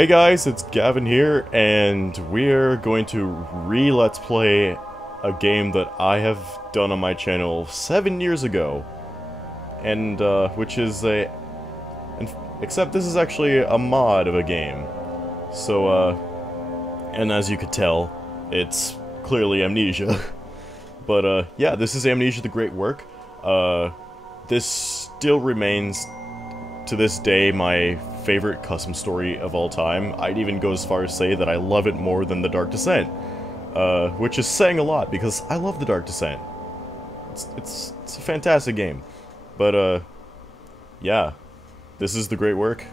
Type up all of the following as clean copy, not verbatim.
Hey guys, it's Gavin here, and we're going to re-let's play a game that I have done on my channel 7 years ago. And, which is except this is actually a mod of a game. So, and as you could tell, it's clearly Amnesia. But, yeah, this is Amnesia the Great Work. This still remains, to this day, my favorite custom story of all time. I'd even go as far as say that I love it more than The Dark Descent. Which is saying a lot, because I love The Dark Descent. It's a fantastic game. But, yeah. This is the great work.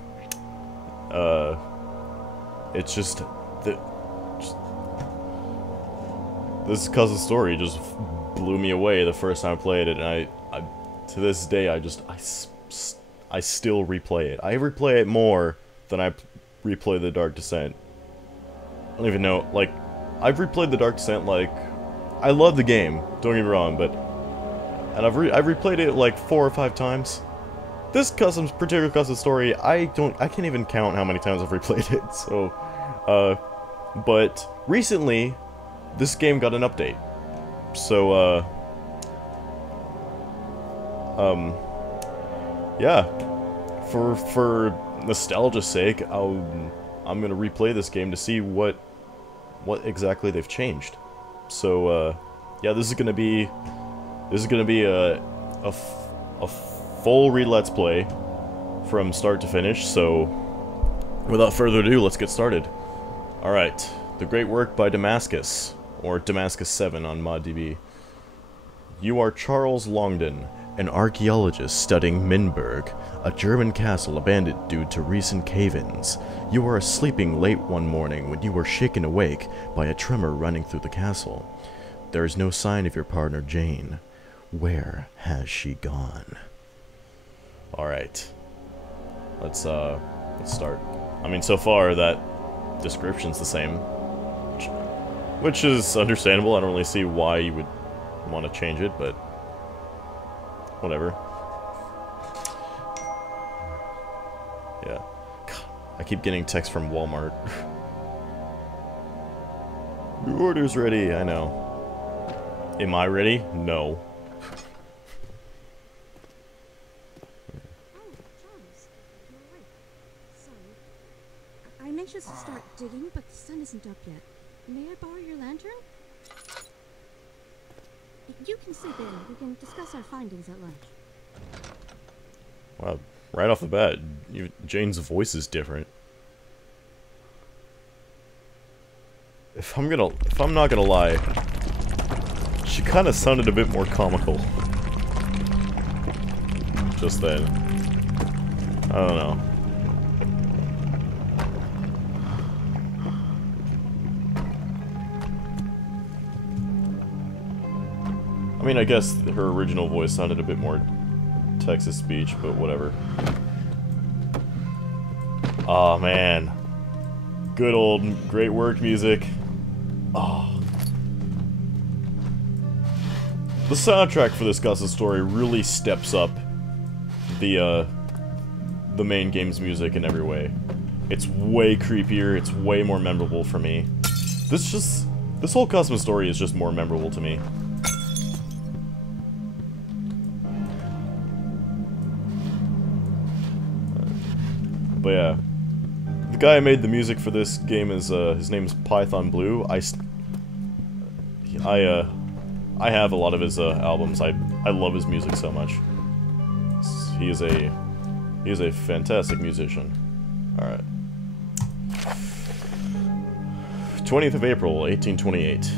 It's just... This custom story just blew me away the first time I played it, and I to this day, I still replay it. I replay it more than I replay The Dark Descent. I don't even know, like, I've replayed The Dark Descent, like, I love the game, don't get me wrong, but, and I've replayed it like 4 or 5 times. This particular custom story, I can't even count how many times I've replayed it, so, but recently, this game got an update. So, yeah, for nostalgia's sake, I'm gonna replay this game to see what exactly they've changed. So, yeah, this is gonna be a full let's play from start to finish. So, without further ado, let's get started. All right, The Great Work by Damascus, or Damascus 7 on ModDB. You are Charles Longden, an archaeologist studying Minberg, a German castle abandoned due to recent cave-ins. You were sleeping late one morning when you were shaken awake by a tremor running through the castle. There is no sign of your partner Jane. Where has she gone? Alright. Let's start. I mean, so far that description's the same. Which is understandable. I don't really see why you would want to change it, but whatever. Yeah. God, I keep getting texts from Walmart. Your order's ready, I know. Am I ready? No. Oh, Charles. You're right. Sorry. I'm anxious to start digging, but the sun isn't up yet. May I borrow your lantern? You can sleep in. We can discuss our findings at lunch. Wow, right off the bat, Jane's voice is different. If I'm not gonna lie, she kind of sounded a bit more comical. Just then. I don't know. I mean, I guess her original voice sounded a bit more Texas speech, but whatever. Aw, oh, man. Good old Great Work music. Oh. The soundtrack for this custom story really steps up the main game's music in every way. It's way creepier, it's way more memorable for me. This whole custom story is just more memorable to me. But yeah, the guy who made the music for this game is, his name is Python Blue. I have a lot of his, albums. I love his music so much. He is a fantastic musician. Alright. 20th of April, 1828.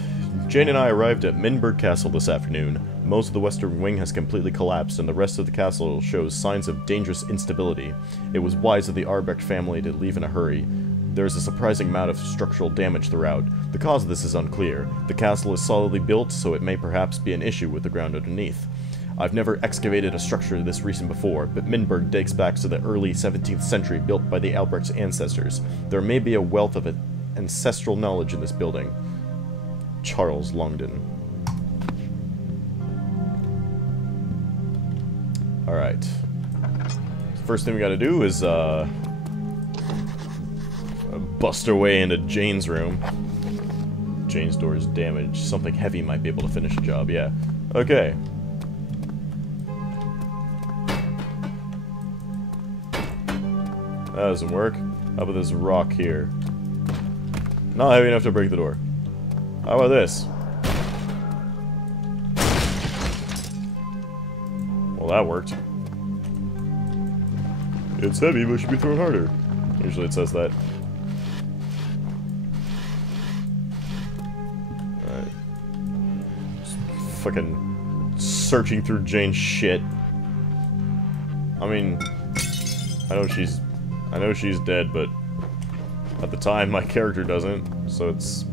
Jane and I arrived at Minberg Castle this afternoon. Most of the western wing has completely collapsed, and the rest of the castle shows signs of dangerous instability. It was wise of the Arbrecht family to leave in a hurry. There is a surprising amount of structural damage throughout. The cause of this is unclear. The castle is solidly built, so it may perhaps be an issue with the ground underneath. I've never excavated a structure this recent before, but Minberg dates back to the early 17th century, built by the Albrecht's ancestors. There may be a wealth of ancestral knowledge in this building. Charles Longden. Alright. First thing we gotta do is, bust our way into Jane's room. Jane's door is damaged. Something heavy might be able to finish the job, yeah. Okay. That doesn't work. How about this rock here? Not heavy enough to break the door. How about this? Well, that worked. It's heavy, but should be thrown harder. Usually it says that. Alright. Just fucking searching through Jane's shit. I mean, I know she's dead, but at the time my character doesn't, so it's...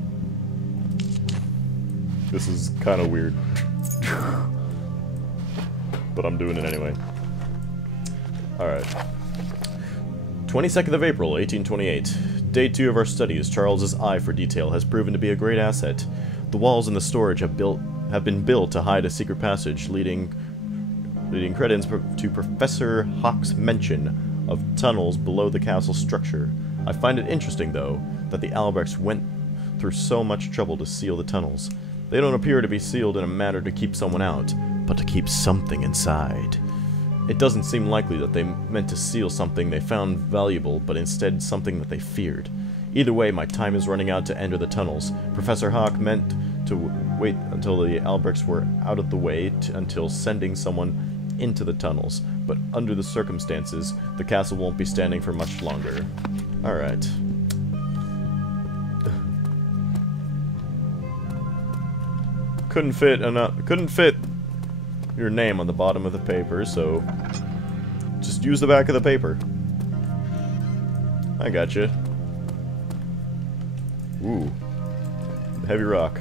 This is kind of weird. But I'm doing it anyway. Alright. 22nd of April, 1828. Day 2 of our studies. Charles's eye for detail has proven to be a great asset. The walls in the storage have been built to hide a secret passage, leading credence to Professor Hawk's mention of tunnels below the castle structure. I find it interesting, though, that the Albrechts went through so much trouble to seal the tunnels. They don't appear to be sealed in a manner to keep someone out, but to keep something inside. It doesn't seem likely that they meant to seal something they found valuable, but instead something that they feared. Either way, my time is running out to enter the tunnels. Professor Hawk meant to wait until the Albrechts were out of the way until sending someone into the tunnels, but under the circumstances, the castle won't be standing for much longer. Alright. Couldn't fit your name on the bottom of the paper, so just use the back of the paper. I gotcha. Ooh. Heavy rock.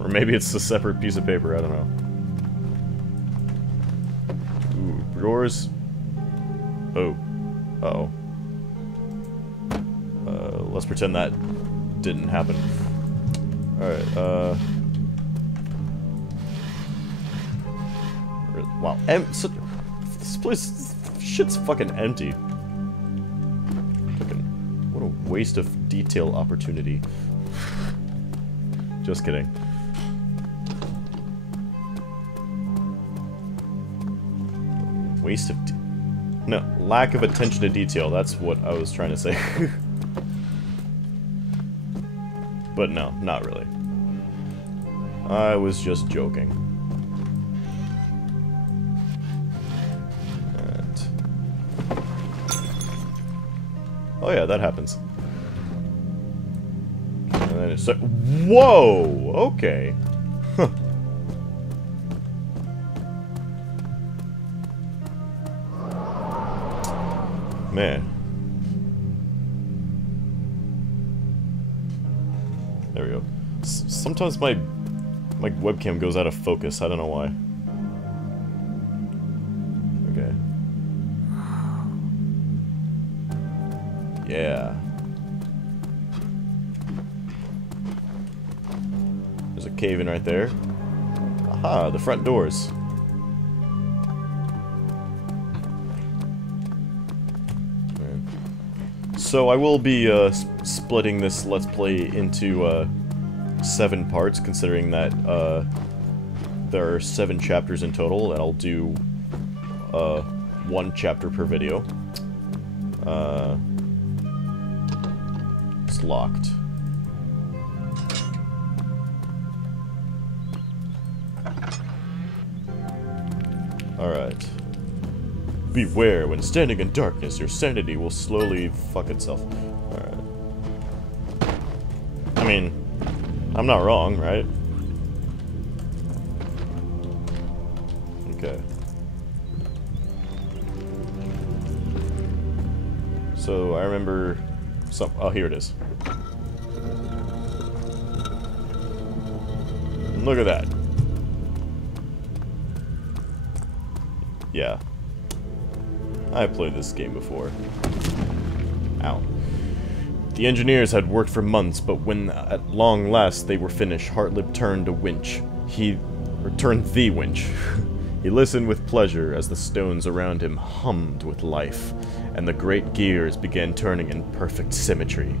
Or maybe it's a separate piece of paper, I don't know. Ooh, drawers. Oh. Uh-oh. Let's pretend that didn't happen. Alright, wow, this place, shit's fucking empty. Fucking, what a waste of detail opportunity. Just kidding. Waste of no, lack of attention to detail, that's what I was trying to say. But no, not really. I was just joking. And... oh yeah, that happens. And then it's like, whoa! Okay. Huh. Man. There we go. Sometimes my webcam goes out of focus. I don't know why. Okay. Yeah. There's a cave-in right there. Aha, the front doors. So I will be splitting this Let's Play into 7 parts, considering that there are 7 chapters in total, and I'll do 1 chapter per video. It's locked. Alright. Beware, when standing in darkness, your sanity will slowly fuck itself. Alright. I mean, I'm not wrong, right? Okay. So, I remember some... oh, here it is. Look at that. Yeah. I've played this game before. Ow. The engineers had worked for months, but when at long last they were finished, Hartlib turned a winch. Turned the winch. He listened with pleasure as the stones around him hummed with life, and the great gears began turning in perfect symmetry.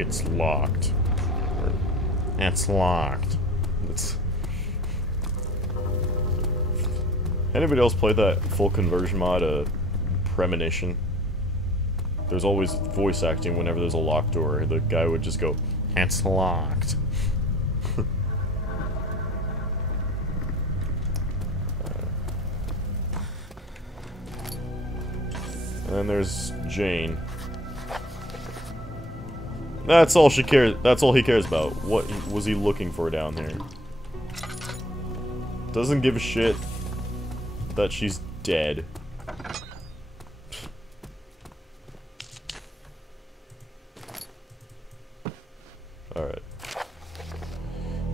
It's locked. It's locked. Anybody else play that full conversion mod, Premonition? There's always voice acting whenever there's a locked door. The guy would just go, "It's locked." And then there's Jane. That's all she cares. That's all he cares about. What was he looking for down there? Doesn't give a shit that she's dead. Alright.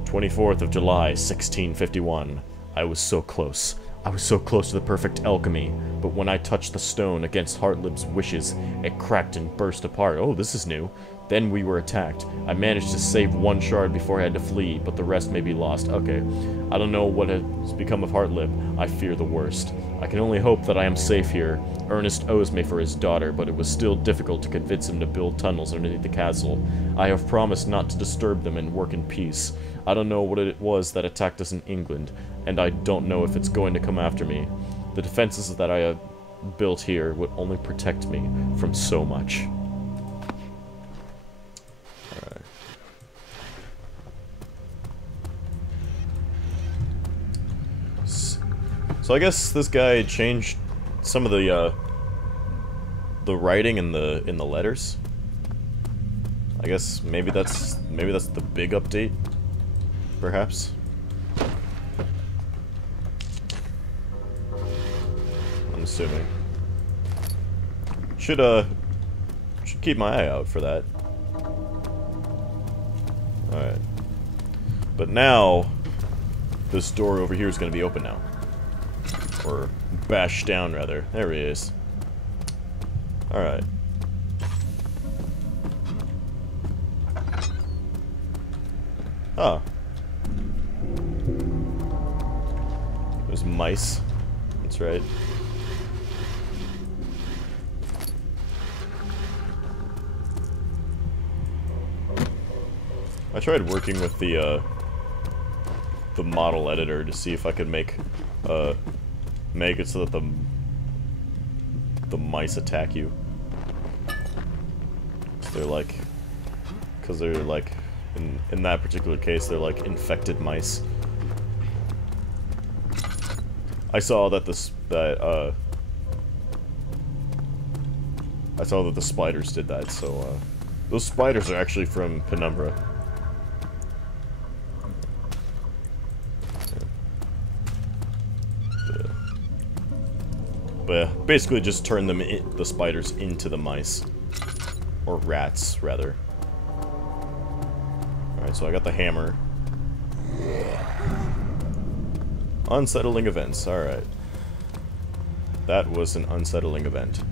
24th of July, 1651. I was so close. I was so close to the perfect alchemy, but when I touched the stone against Hartlib's wishes, it cracked and burst apart. Oh, this is new. Then we were attacked. I managed to save one shard before I had to flee, but the rest may be lost. Okay. I don't know what has become of Hartlib. I fear the worst. I can only hope that I am safe here. Ernest owes me for his daughter, but it was still difficult to convince him to build tunnels underneath the castle. I have promised not to disturb them and work in peace. I don't know what it was that attacked us in England, and I don't know if it's going to come after me. The defenses that I have built here would only protect me from so much. Alright. So I guess this guy changed some of the writing in the letters. I guess maybe that's the big update, perhaps. I'm assuming. Should keep my eye out for that. Alright. But now this door over here is gonna be open now. Or bashed down rather. There he is. Alright. Ah. There's mice. That's right. I tried working with the model editor to see if I could make it so that the mice attack you. Because they're like, in that particular case, they're like infected mice. I saw that the spiders did that, so those spiders are actually from Penumbra. But basically just turn the spiders into the mice. Or rats, rather. Alright, so I got the hammer. Unsettling events, alright. That was an unsettling event.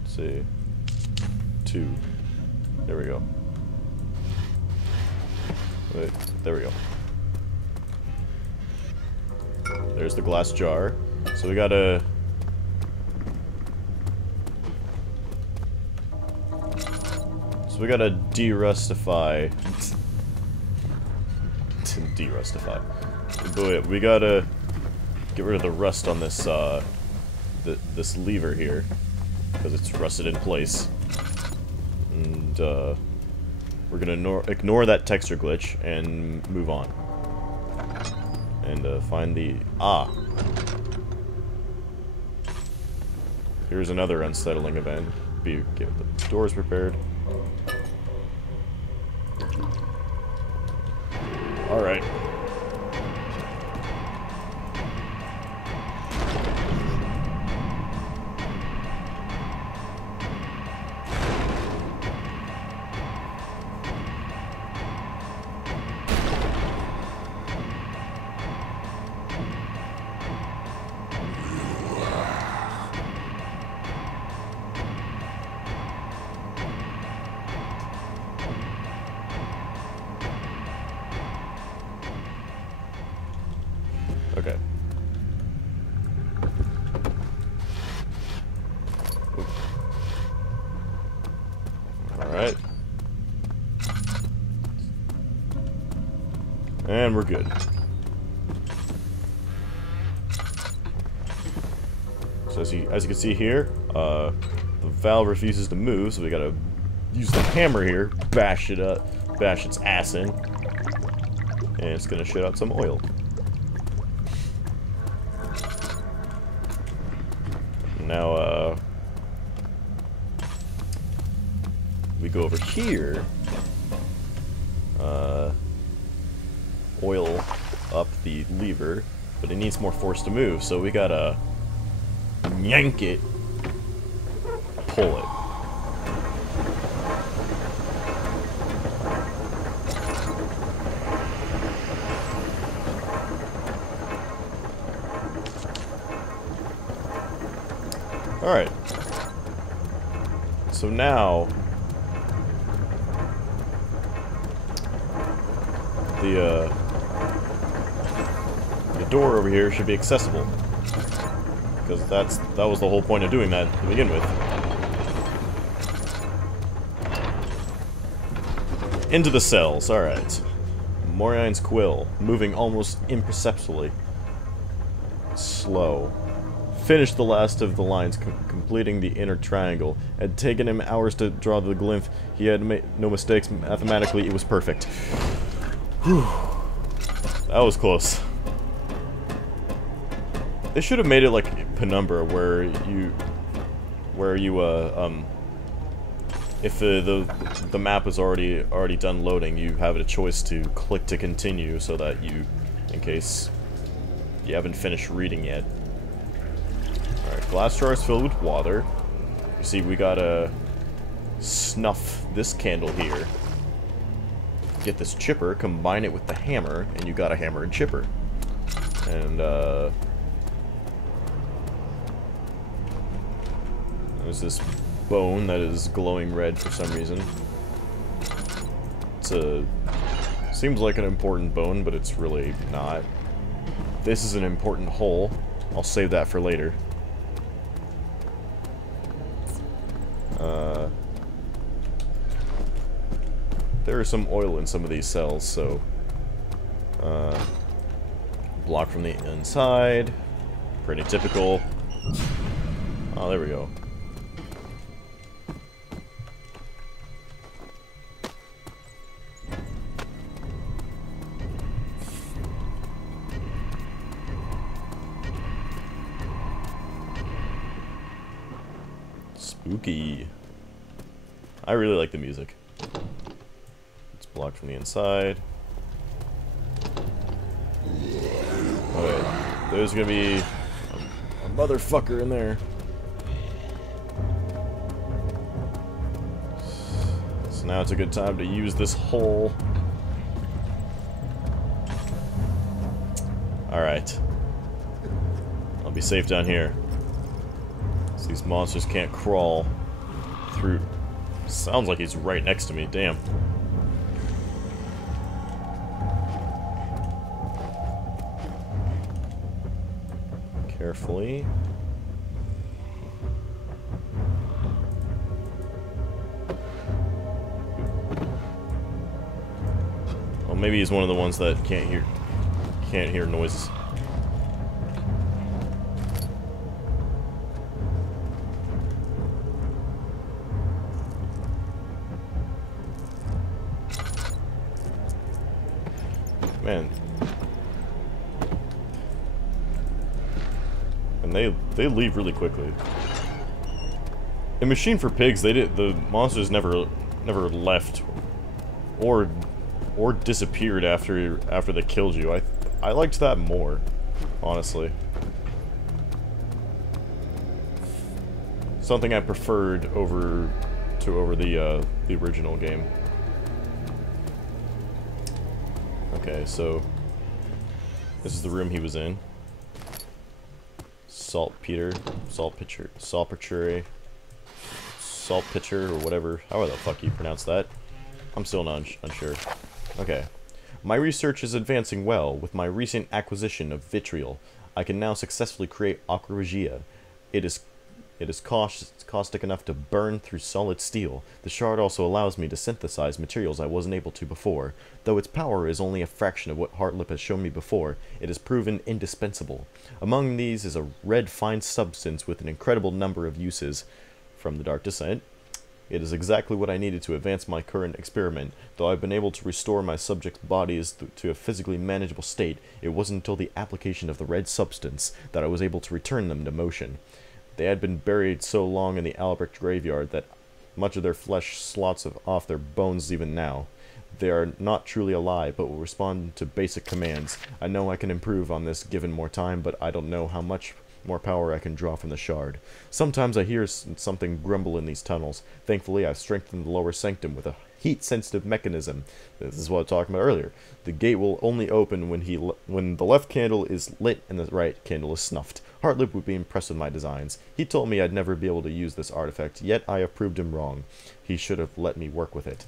Let's see. 2. There we go. Wait, there we go. There's the glass jar. So we gotta... de-rustify... de-rustify. But we gotta get rid of the rust on this, this lever here. Because it's rusted in place. And, we're gonna ignore that texture glitch and move on. And find the... Ah! Here's another unsettling event. Get the doors prepared. Alright. Okay. Alright. And we're good. So as you can see here, the valve refuses to move, so we gotta use the hammer here, bash it up, bash its ass in, and it's gonna shit out some oil. Now, we go over here, oil up the lever, but it needs more force to move, so we gotta yank it, pull it. Alright. So now the door over here should be accessible. Because that was the whole point of doing that to begin with. Into the cells, alright. Morine's quill, moving almost imperceptibly. Slow. Finished the last of the lines, completing the inner triangle. It had taken him hours to draw the glyph. He had made no mistakes. Mathematically, it was perfect. Whew. That was close. They should have made it like Penumbra, where you if the map is already done loading, you have a choice to click to continue, so that you, in case you haven't finished reading yet. All right, glass jar is filled with water. You see, we gotta snuff this candle here. Get this chipper, combine it with the hammer, and you got a hammer and chipper. And there's this bone that is glowing red for some reason. Seems like an important bone, but it's really not. This is an important hole. I'll save that for later. There is some oil in some of these cells, so block from the inside. Pretty typical. Oh, there we go. Spooky. I really like the music. It's blocked from the inside. Okay, there's gonna be a motherfucker in there. So now it's a good time to use this hole. Alright. I'll be safe down here. So these monsters can't crawl through. Sounds like he's right next to me, damn. Carefully. Well, maybe he's one of the ones that can't hear noises. Man. And they leave really quickly. In Machine for Pigs, the monsters never left or disappeared after they killed you. I liked that more, honestly. Something I preferred over the original game. Okay, so this is the room he was in. Saltpeter, salt pitcher, or whatever, however the fuck you pronounce that. I'm still not unsure. Okay, My research is advancing well. With my recent acquisition of vitriol, I can now successfully create aquaregia. It is caustic enough to burn through solid steel. The shard also allows me to synthesize materials I wasn't able to before. Though its power is only a fraction of what Hartlip has shown me before, it has proven indispensable. Among these is a red fine substance with an incredible number of uses. From the Dark Descent. It is exactly what I needed to advance my current experiment. Though I've been able to restore my subjects' bodies to a physically manageable state, it wasn't until the application of the red substance that I was able to return them to motion. They had been buried so long in the Albrecht graveyard that much of their flesh slots off their bones even now. They are not truly alive, but will respond to basic commands. I know I can improve on this given more time, but I don't know how much more power I can draw from the shard. Sometimes I hear something grumble in these tunnels. Thankfully, I've strengthened the lower sanctum with a heat-sensitive mechanism. This is what I was talking about earlier. The gate will only open when the left candle is lit and the right candle is snuffed. Hartlip would be impressed with my designs. He told me I'd never be able to use this artifact, yet I have proved him wrong. He should have let me work with it.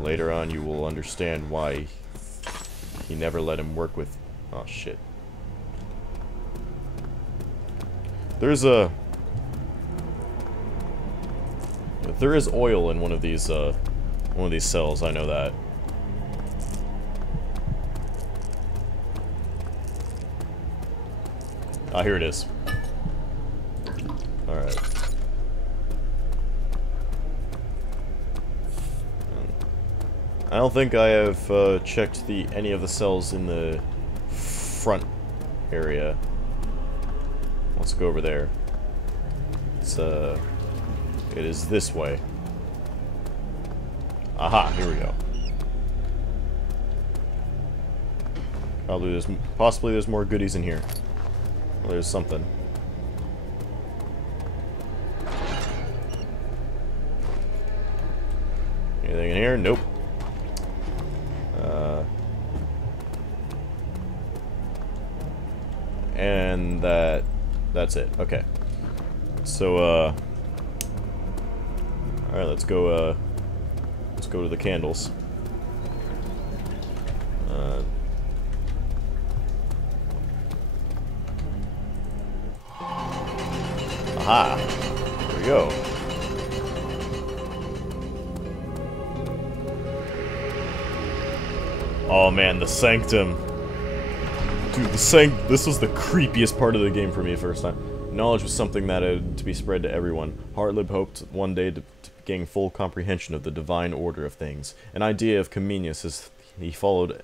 Later on, you will understand why he never let him work with... Oh, shit. There is oil in one of these cells, I know that. Ah, here it is. Alright. I don't think I have checked any of the cells in the front area. Let's go over there. It is this way. Aha, here we go. Possibly there's more goodies in here. Well, there's something. Anything in here? Nope. And that's it. Okay. So, alright, let's go to the candles. Aha! There we go. Oh man, the Sanctum. Dude, this was the creepiest part of the game for me first time. Knowledge was something that had to be spread to everyone. Hartlib hoped one day to gain full comprehension of the divine order of things. An idea of Comenius as he followed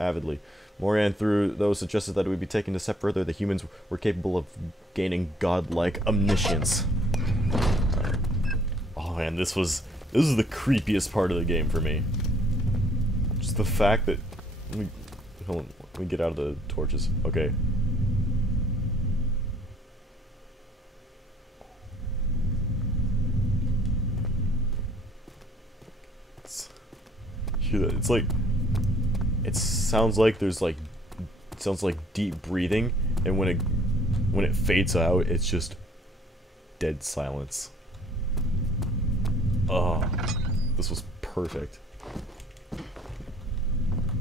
avidly. Moran, through those, suggested that it would be taken a step further. The humans were capable of gaining godlike omniscience. Oh man, this is the creepiest part of the game for me. Just the fact that... Hold on, let me get out of the torches. Okay. It's like... It sounds like there's like... It sounds like deep breathing, and when it fades out, it's just... dead silence. Oh, this was perfect.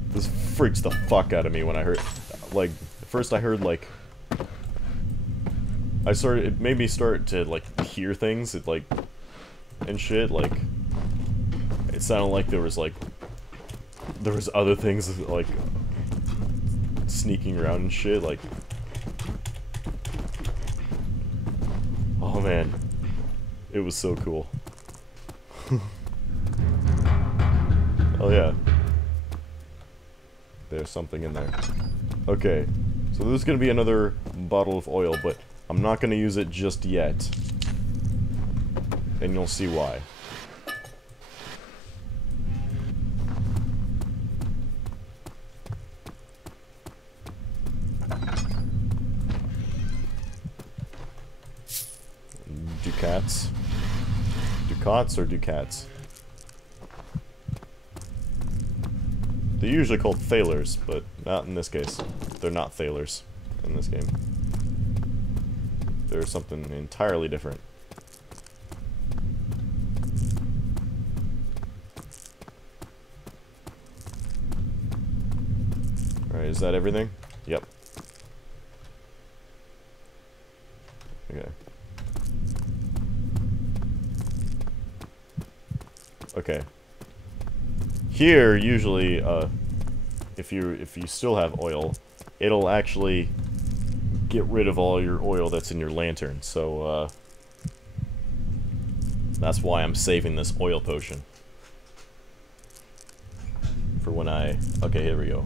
This freaks the fuck out of me when I heard, like, first I heard, like, it made me start to, like, hear things, and shit, like, it sounded like there was other things, like, sneaking around and shit, like, oh man, it was so cool. Oh yeah. There's something in there. Okay, so there's gonna be another bottle of oil, but I'm not gonna use it just yet. And you'll see why. Ducats? Ducats or Ducats? They're usually called thalers, but not in this case. They're not thalers in this game. there's something entirely different. Alright, is that everything? Yep. Okay. Okay. Here, usually, if you still have oil, it'll actually get rid of all your oil that's in your lantern. So, that's why I'm saving this oil potion. For when I... Okay, here we go.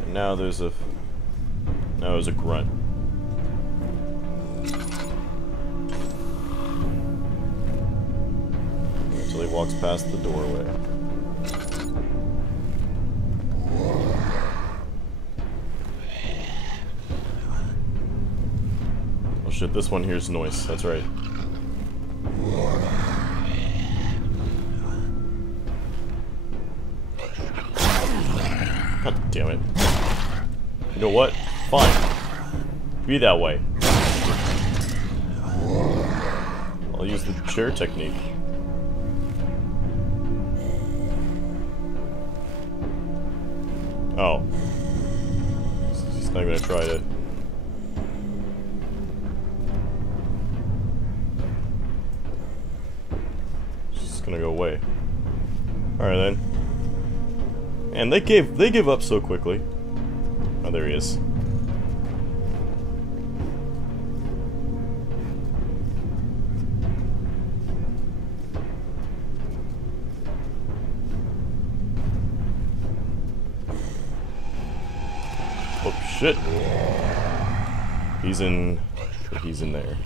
And now there's a... Now there's a grunt. Until he walks past the doorway. Oh shit, this one hears noise, that's right. God damn it. You know what? Fine. Be that way. I'll use the chair technique. Oh. He's not gonna try it. Just gonna go away. Alright then. And they give up so quickly. Oh, there he is. Oh shit. He's in there.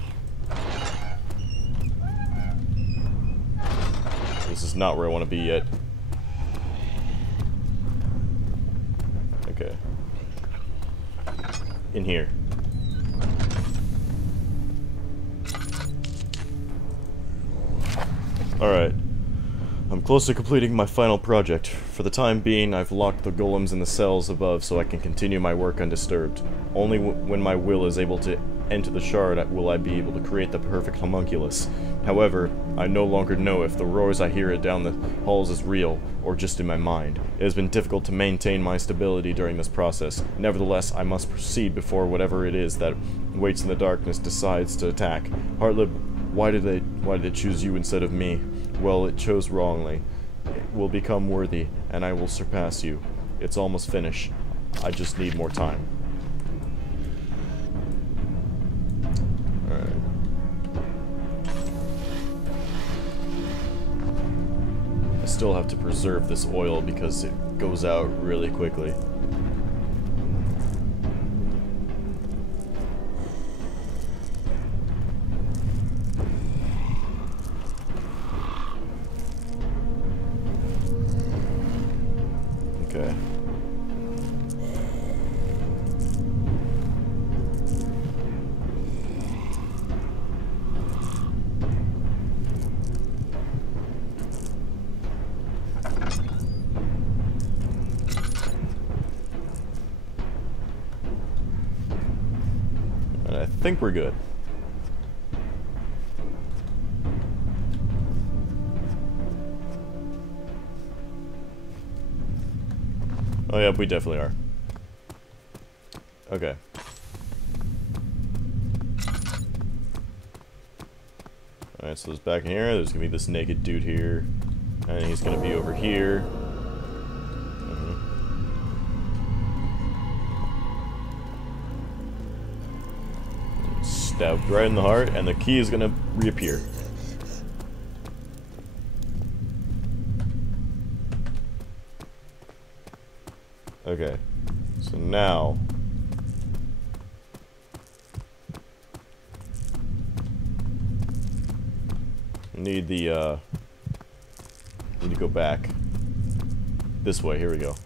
This is not where I want to be yet. Okay. In here. Alright. I'm close to completing my final project. For the time being, I've locked the golems in the cells above so I can continue my work undisturbed. Only when my will is able to enter the shard will I be able to create the perfect homunculus. However, I no longer know if the roars I hear down the halls is real, or just in my mind. It has been difficult to maintain my stability during this process. Nevertheless, I must proceed before whatever it is that waits in the darkness decides to attack. Heartlib, why did they choose you instead of me? Well, it chose wrongly. It will become worthy, and I will surpass you. It's almost finished. I just need more time. Alright. I still have to preserve this oil because it goes out really quickly. Okay. And I think we're good. Oh yeah, we definitely are. Okay. Alright, so there's back in here, there's gonna be this naked dude here, and he's gonna be over here. Stabbed right in the heart, and the key is gonna reappear. Okay, so now need the need to go back this way. Here we go.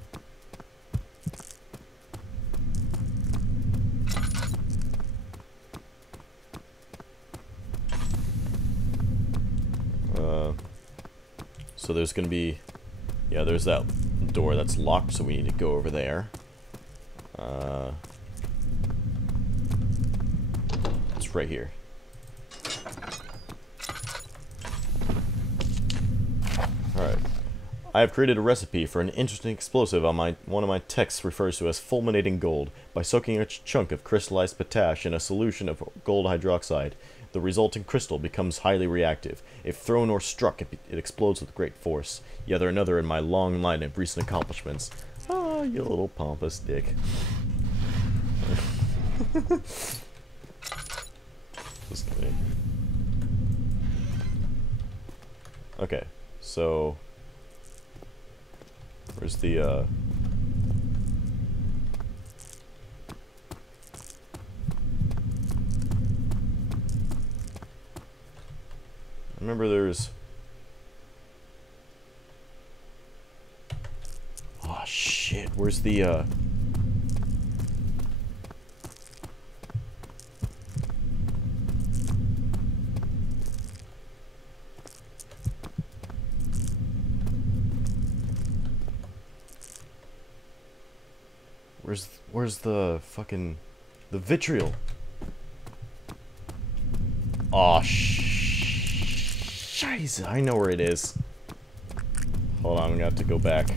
So there's gonna be, yeah, there's that door that's locked, so we need to go over there. It's right here. Alright. I have created a recipe for an interesting explosive on one of my texts refers to as fulminating gold. By soaking a chunk of crystallized potash in a solution of gold hydroxide, the resulting crystal becomes highly reactive. If thrown or struck, it explodes with great force. Yet another in my long line of recent accomplishments. Ah, you little pompous dick. Just kidding. Okay, so... Where's the, I remember there's... Oh, shit. Where's the, Where's the fucking... The vitriol? Aw, Scheiße, I know where it is. Hold on, I'm gonna have to go back.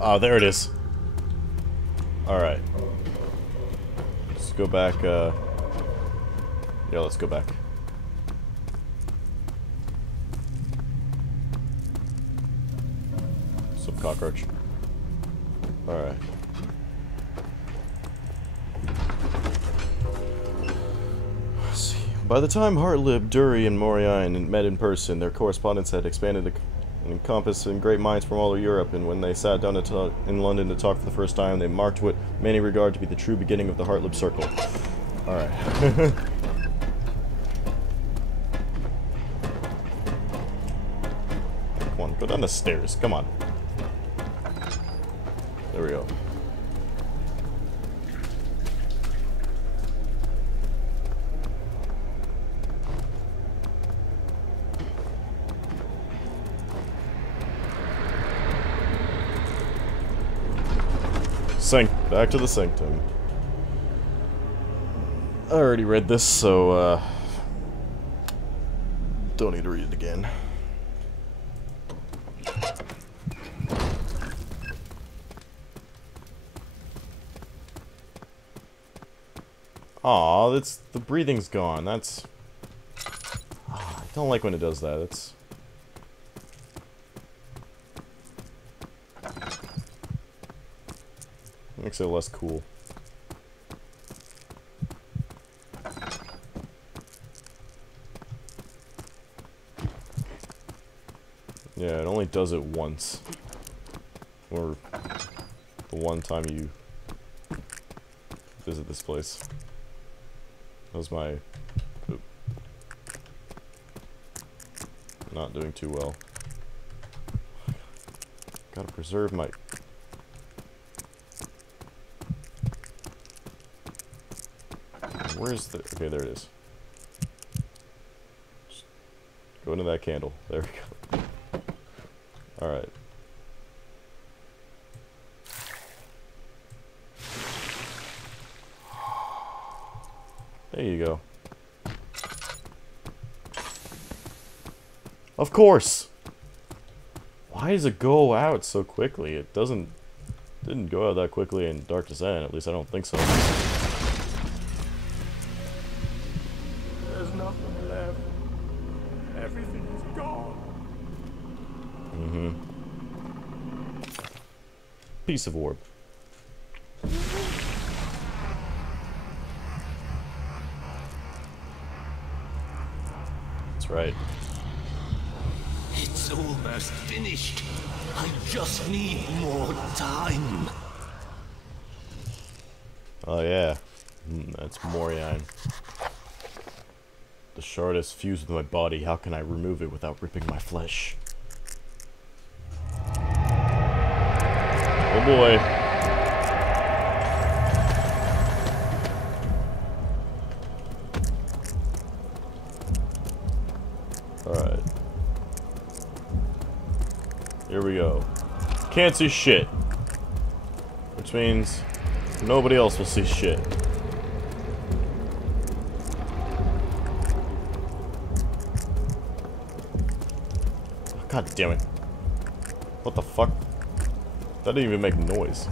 Oh, there it is. Alright. Let's go back, yeah, let's go back. Some cockroach. Alright. Let's see. By the time Hartlib, Dury, and Morian met in person, their correspondence had expanded and encompassed in great minds from all of Europe, and when they sat down in London to talk for the first time, they marked what many regard to be the true beginning of the Hartlib Circle. Alright. Come on, go down the stairs. Come on. There we go. Sink. Back to the sanctum. I already read this, so, don't need to read it again. Aw, that's the breathing's gone. That's... I don't like when it does that. It's... Makes it less cool. Yeah, it only does it once. Or the one time you visit this place. That was my... Oop. Not doing too well. Gotta preserve my... Where's the... Okay, there it is. Just go into that candle. There we go. Alright. There you go. Of course! Why does it go out so quickly? It didn't go out that quickly in Dark Descent, at least I don't think so. There's nothing left. Everything is gone. Piece of orb. That's right. It's almost finished. I just need more time. Oh yeah. That's Morian. The shard is fused with my body. How can I remove it without ripping my flesh? Oh boy. Alright. Here we we go. Can't see shit. Which means nobody else will see shit. God damn it. What the fuck? That didn't even make noise.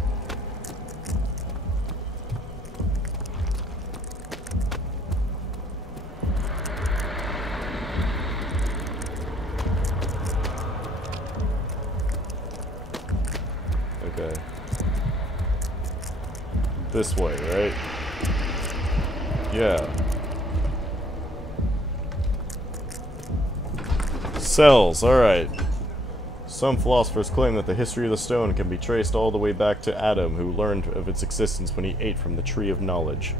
Okay. This way, right? Yeah. Cells, alright. Some philosophers claim that the history of the stone can be traced all the way back to Adam, who learned of its existence when he ate from the tree of knowledge.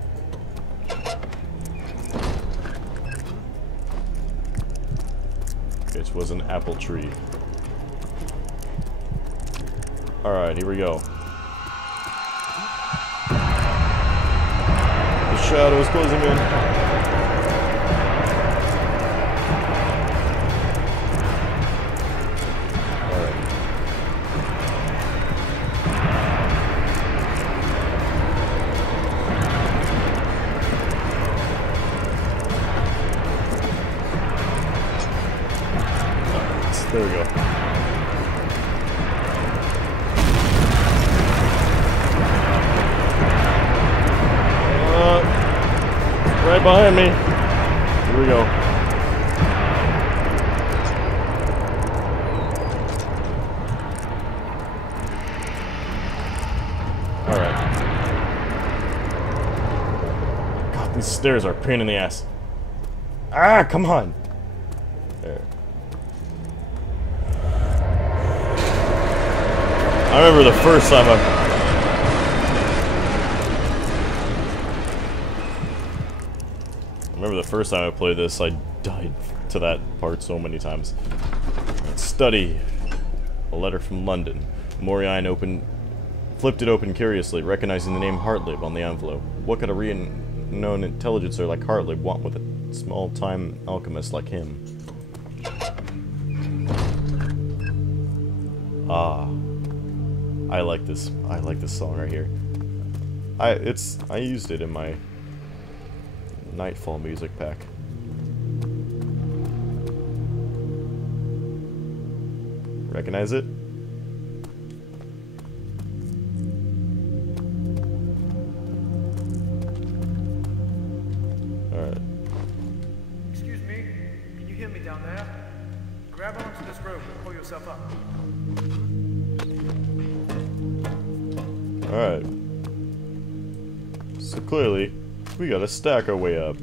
Which was an apple tree. Alright, here we go. The shadow is closing in. There we go. Right behind me. Here we go. Alright. God, these stairs are a pain in the ass. Ah, come on. There. I remember the first time I played this, I died to that part so many times. Study. A letter from London. Morion flipped it open curiously, recognizing the name Hartlib on the envelope. What could a renowned intelligencer like Hartlib want with a small-time alchemist like him? Ah. I like this song right here. I used it in my Nightfall music pack. Recognize it? Alright. Excuse me, can you hear me down there? Grab onto this rope and pull yourself up. Alright. So clearly, we gotta stack our way up.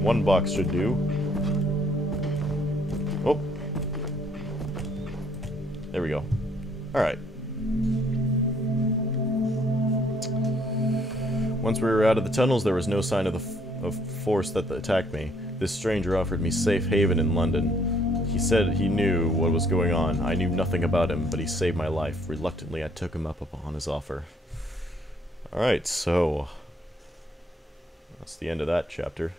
One box should do. Oh. There we go. Alright. Once we were out of the tunnels, there was no sign of force that attacked me. This stranger offered me safe haven in London. He said he knew what was going on. I knew nothing about him, but he saved my life. Reluctantly, I took him up upon his offer. Alright, so that's the end of that chapter.